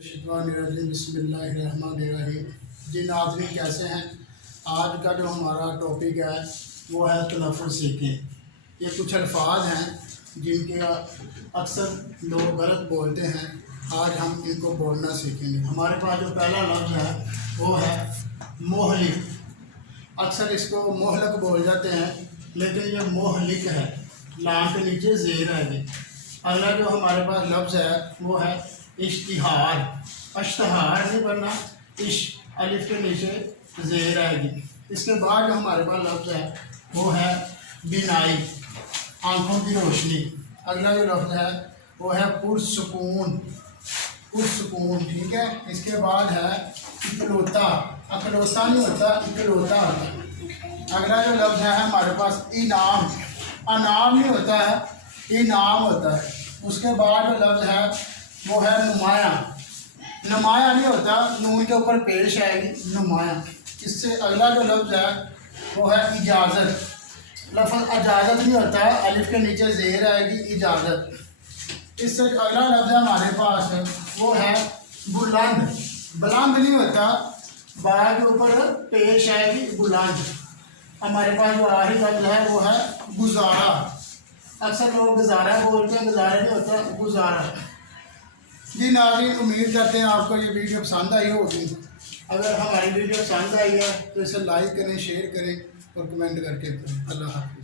بسم اللہ الرحمن الرحیم۔ جی ناظرین کیسے ہیں؟ آج کا جو ہمارا ٹاپک ہے وہ ہے تلفظ سیکھیں۔ یہ کچھ الفاظ ہیں جن کے اکثر لوگ غلط بولتے ہیں، آج ہم ان کو بولنا سیکھیں گے۔ ہمارے پاس جو پہلا لفظ ہے وہ ہے مہلک۔ اکثر اس کو مہلک بول جاتے ہیں، لیکن یہ مہلک ہے، لام کے نیچے زیر ہے جی۔ اگلا جو ہمارے پاس لفظ ہے وہ ہے اشتہار۔ اشتہار نہیں پڑھنا، الف کے نیچے زیر ہے جی۔ اس کے بعد جو ہمارے پاس لفظ ہے وہ ہے بینائی، آنکھوں کی روشنی۔ اگلا جو لفظ ہے وہ ہے پرسکون۔ پرسکون، ٹھیک ہے۔ اس کے بعد ہے اکلوتا۔ اکلوتا نہیں ہوتا، اکلوتا ہوتا ہے۔ اگلا جو لفظ ہے ہمارے پاس انعام۔ انعام نہیں ہوتا ہے، انعام ہوتا ہے۔ اس کے بعد جو لفظ ہے وہ ہے نمایاں۔ نمایاں نہیں ہوتا، نون کے اوپر پیش آئے گی، نمایاں۔ اس سے اگلا جو لفظ ہے وہ ہے اجازت۔ لفظ اجازت نہیں ہوتا، الف کے نیچے زیر آئے گی، اجازت۔ اس سے اگلا لفظ ہے ہمارے پاس وہ ہے بلند۔ بلند نہیں ہوتا، با کے اوپر پیش آئے گی، بلند۔ ہمارے پاس جو آخری لفظ ہے وہ ہے گزارا۔ اکثر لوگ گزارا بولتے ہیں، گزارا نہیں ہوتا، گزارا۔ جی ناظرین، امید کرتے ہیں آپ کو یہ ویڈیو پسند آئی ہوگی۔ اگر ہماری ویڈیو پسند آئی ہے تو اسے لائک کریں، شیئر کریں اور کمنٹ کر کے کریں۔ اللہ حافظ۔